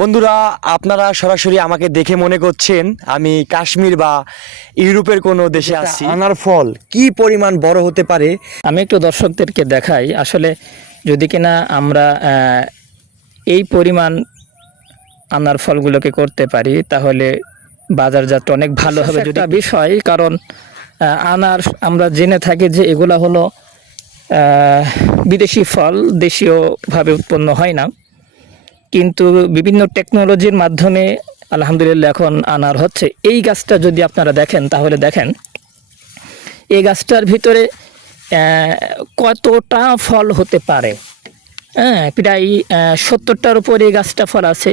বন্ধুরা, আপনারা সরাসরি আমাকে দেখে মনে করছেন আমি কাশ্মীর বা ইউরোপের কোনো দেশে আছি। আনার ফল কি পরিমাণ বড় হতে পারে আমি একটু দর্শকদেরকে দেখাই। আসলে যদি কিনা আমরা এই পরিমাণ আনার ফলগুলোকে করতে পারি তাহলে বাজারজাত অনেক ভালো হবে। যদি বিষয়, কারণ আনার আমরা জেনে থাকি যে এগুলা হলো বিদেশি ফল, দেশীয়ভাবে উৎপন্ন হয় না, কিন্তু বিভিন্ন টেকনোলজির মাধ্যমে আলহামদুলিল্লাহ এখন আনার হচ্ছে। এই গাছটা যদি আপনারা দেখেন তাহলে দেখেন এই গাছটার ভিতরে কতটা ফল হতে পারে। প্রায় 70টার উপরে এই গাছটা ফল আছে।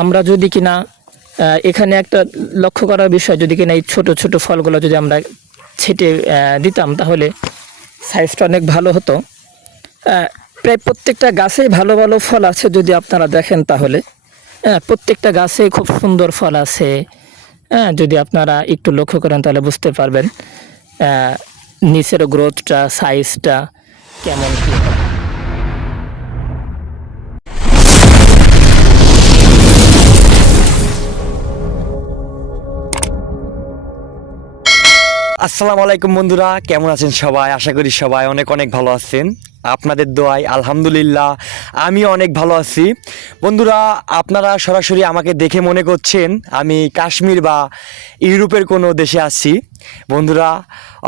আমরা যদি কিনা এখানে একটা লক্ষ্য করার বিষয়, যদি কিনা এই ছোট ছোট ফলগুলো যদি আমরা ছেটে দিতাম তাহলে সাইজটা অনেক ভালো হতো। প্রায় প্রত্যেকটা গাছেই ভালো ভালো ফল আছে। যদি আপনারা দেখেন তাহলে প্রত্যেকটা গাছে খুব সুন্দর ফল আছে। যদি আপনারা একটু লক্ষ্য করেন তাহলে বুঝতে পারবেন নিচের গ্রোথটা, সাইজটা কেমন কী। আসসালামু আলাইকুম বন্ধুরা, কেমন আছেন সবাই? আশা করি সবাই অনেক অনেক ভালো আছেন। আপনাদের দোয়ায় আলহামদুলিল্লাহ আমি অনেক ভালো আছি। বন্ধুরা, আপনারা সরাসরি আমাকে দেখে মনে করছেন আমি কাশ্মীর বা ইউরোপের কোনো দেশে আছি। বন্ধুরা,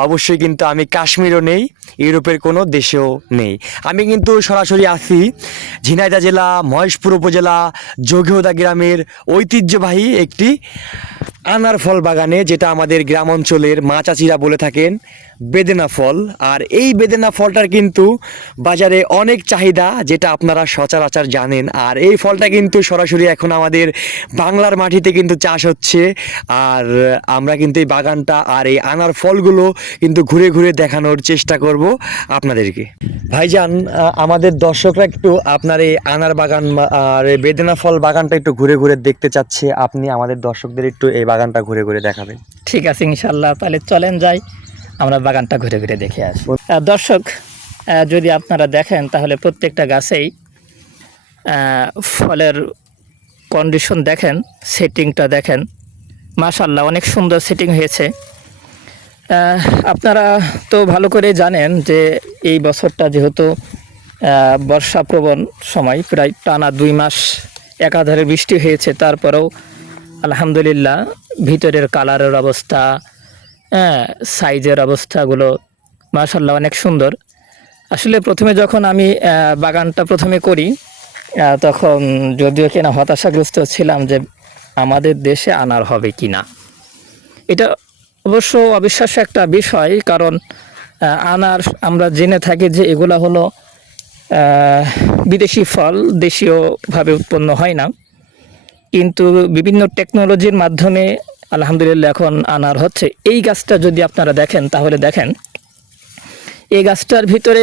অবশ্যই কিন্তু আমি কাশ্মীরও নেই, ইউরোপের কোনো দেশেও নেই। আমি কিন্তু সরাসরি আছি ঝিনাইদহ জেলা মহেশপুর উপজেলা যোগীহদা গ্রামের ঐতিহ্যবাহী একটি আনার ফল বাগানে, যেটা আমাদের গ্রাম অঞ্চলের মা চাচিরা বলে থাকেন বেদেনা ফল। আর এই বেদেনা ফলটার কিন্তু বাজারে অনেক চাহিদা, যেটা আপনারা সচরাচর জানেন। আর এই ফলটা কিন্তু সরাসরি এখন আমাদের বাংলার মাটিতে কিন্তু চাষ হচ্ছে। আর আমরা কিন্তু এই বাগানটা আর এই আনার ফলগুলো কিন্তু ঘুরে ঘুরে দেখানোর চেষ্টা করব আপনাদেরকে। ভাইজান, আমাদের দর্শকরা একটু আপনার এই আনার বাগান আর এই বেদেনা ফল বাগানটা একটু ঘুরে ঘুরে দেখতে চাচ্ছে। আপনি আমাদের দর্শকদের একটু এই বাগানটা ঘুরে ঘুরে দেখাবেন। ঠিক আছে, ইনশাল্লাহ। তাহলে চলেন যাই, আমরা বাগানটা ঘুরে ঘুরে দেখে আসি। দর্শক, যদি আপনারা দেখেন তাহলে প্রত্যেকটা গাছেই ফলের কন্ডিশন দেখেন, সেটিংটা দেখেন, মাশাআল্লাহ অনেক সুন্দর সেটিং হয়েছে। আপনারা তো ভালো করে জানেন যে এই বছরটা যেহেতু বর্ষাপ্রবণ সময়, প্রায় টানা 2 মাস একাধারে বৃষ্টি হয়েছে, তারপরেও আলহামদুলিল্লাহ ভিতরের কালারের অবস্থা, সাইজের অবস্থাগুলো মাশাআল্লাহ অনেক সুন্দর। আসলে প্রথমে যখন আমি বাগানটা প্রথমে করি তখন যদিও কিনা হতাশাগ্রস্ত ছিলাম যে আমাদের দেশে আনার হবে কি না। এটা অবশ্য অবিশ্বাস্য একটা বিষয়, কারণ আনার আমরা জেনে থাকি যে এগুলা হলো বিদেশি ফল, দেশীয়ভাবে উৎপন্ন হয় না, কিন্তু বিভিন্ন টেকনোলজির মাধ্যমে আলহামদুলিল্লাহ এখন আনার হচ্ছে। এই গাছটা যদি আপনারা দেখেন তাহলে দেখেন এই গাছটার ভিতরে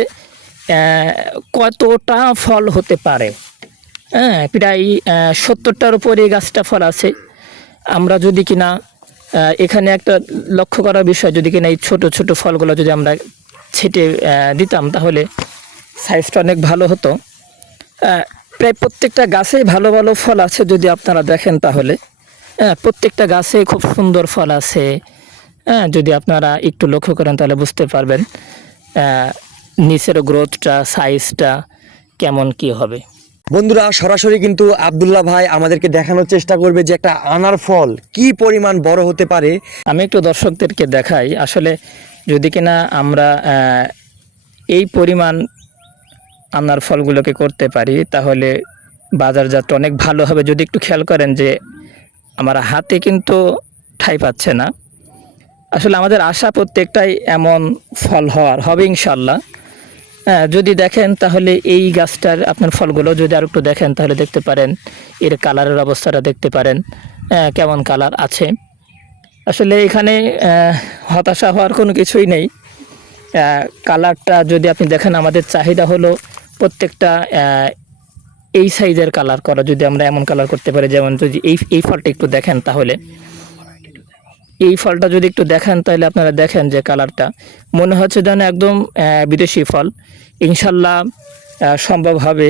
কতটা ফল হতে পারে। প্রায় 70টার উপরে এই গাছটা ফল আছে। আমরা যদি কিনা এখানে একটা লক্ষ্য করার বিষয়, যদি কিনা এই ছোট ছোট ফলগুলো যদি আমরা ছেটে দিতাম তাহলে সাইজটা অনেক ভালো হতো। প্রায় প্রত্যেকটা গাছেই ভালো ভালো ফল আছে। যদি আপনারা দেখেন তাহলে প্রত্যেকটা গাছে খুব সুন্দর ফল আছে। যদি আপনারা একটু লক্ষ্য করেন তাহলে বুঝতে পারবেন নিচের গ্রোথটা, সাইজটা কেমন কি হবে। বন্ধুরা, সরাসরি কিন্তু আব্দুল্লাহ ভাই আমাদেরকে দেখানোর চেষ্টা করবে যে একটা আনার ফল কি পরিমাণ বড় হতে পারে। আমি একটু দর্শকদেরকে দেখাই। আসলে যদি কিনা আমরা এই পরিমাণ আনার ফলগুলোকে করতে পারি তাহলে বাজারজাত অনেক ভালো হবে। যদি একটু খেয়াল করেন যে আমার হাতে কিন্তু ঠাঁই পাচ্ছে না। আসলে আমাদের আশা প্রত্যেকটাই এমন ফল হওয়ার হবে ইনশাল্লাহ। যদি দেখেন তাহলে এই গাছটার আপনার ফলগুলো যদি আর একটু দেখেন তাহলে দেখতে পারেন এর কালারের অবস্থাটা দেখতে পারেন কেমন কালার আছে। আসলে এখানে হতাশা হওয়ার কোনো কিছুই নেই। কালারটা যদি আপনি দেখেন, আমাদের চাহিদা হলো প্রত্যেকটা এই সাইজের কালার করা। যদি আমরা এমন কালার করতে পারি, যেমন যদি এই ফলটা একটু দেখেন তাহলে এই ফলটা যদি একটু দেখেন তাহলে আপনারা দেখেন যে কালারটা মনে হচ্ছে যেন একদম বিদেশি ফল। ইনশাল্লাহ সম্ভব হবে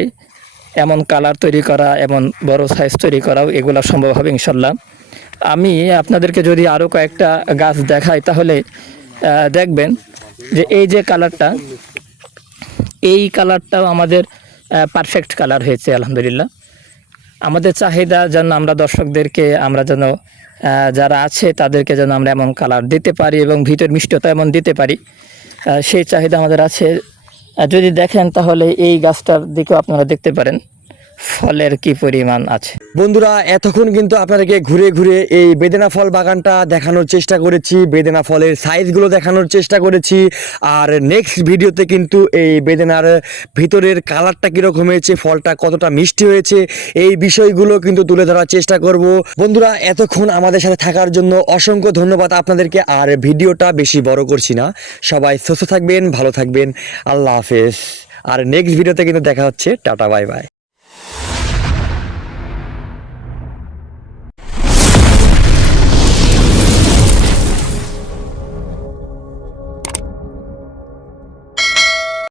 এমন কালার তৈরি করা, এমন বড় সাইজ তৈরি করাও এগুলো সম্ভব হবে ইনশাল্লাহ। আমি আপনাদেরকে যদি আরও কয়েকটা গাছ দেখাই তাহলে দেখবেন যে এই যে কালারটা, এই কালারটাও আমাদের পারফেক্ট কালার হয়েছে আলহামদুলিল্লাহ। আমাদের চাহিদা যেন আমরা দর্শকদেরকে আমরা যেন যারা আছে তাদেরকে যেন আমরা এমন কালার দিতে পারি এবং ভিতর মিষ্টতা এমন দিতে পারি, সেই চাহিদা আমাদের আছে। যদি দেখেন তাহলে এই গাছটার দিকেও আপনারা দেখতে পারেন ফলের কি পরিমাণ আছে। বন্ধুরা এতক্ষণ কিন্তু আপনাদেরকে ঘুরে ঘুরে এই বেদেনা ফল বাগানটা দেখানোর চেষ্টা করেছি, বেদেনা ফলের সাইজগুলো দেখানোর চেষ্টা করেছি। আর নেক্সট ভিডিওতে কিন্তু এই বেদেনার ভিতরের কালারটা কীরকম হয়েছে, ফলটা কতটা মিষ্টি হয়েছে, এই বিষয়গুলো কিন্তু তুলে ধরার চেষ্টা করব। বন্ধুরা এতক্ষণ আমাদের সাথে থাকার জন্য অসংখ্য ধন্যবাদ আপনাদেরকে। আর ভিডিওটা বেশি বড় করছি না, সবাই সুস্থ থাকবেন, ভালো থাকবেন, আল্লাহ হাফেজ। আর নেক্সট ভিডিওতে কিন্তু দেখা হচ্ছে, টাটা বাই বাই।